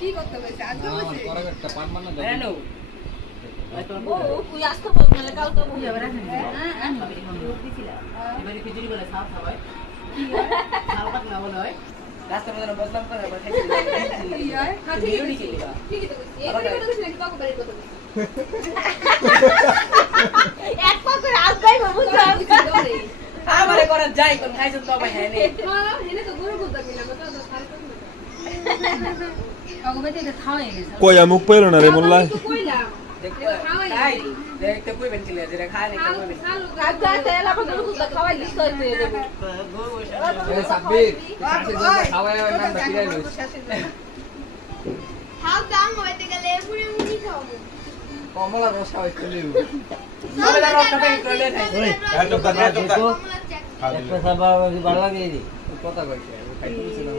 কি করতে হয়েছে আজ বসে পরে একটা পান মানে দাও হ্যালো ও তুই আসতে বল না কাল তো বুঝা বেরা হ্যাঁ আমি দিছিলাম এবারে খিচুড়ি বলে খাও খাওয়াই কি হয় খাও পাক না বলে হয় রাস্তার মধ্যে বদনাম করে আবার খাইছি কি হয় খাচ্ছি ভিডিও কি দিবা ঠিকই তো কইছি এই কথা কইছি নাকি তোকে বাড়ি কথা কইছি এক পা করে আসবাই বাবু আমারে করা যায় কোন খাইছেন তো ভাই হ্যাঁ নেই হ্যাঁ হেনে তো গরু গুদা কিনা মত তো সার করব অগবে এটা খাওয়াই গেছে কয়া মুখ পেল না রে মোল্লা তো কইলাম দেখতে তাই দেখতে কইবেন কি যেটা খায় না কইবেন আচ্ছা তেলা পা গরু দুধ খাওয়াই দিছ হইছে দেবো গরু বসে এই সাব্বির কাছে যা খাওয়ায় নাম ফিরাই লইছ খাও দাম হইতে গেলে পুরো মুড়ি খাবো কমলা রস খাওয়াই চলে তবে না রক্ত পেয়ে করলে নাই কমলা চাক কথা কইছে খাইতে দিছিলাম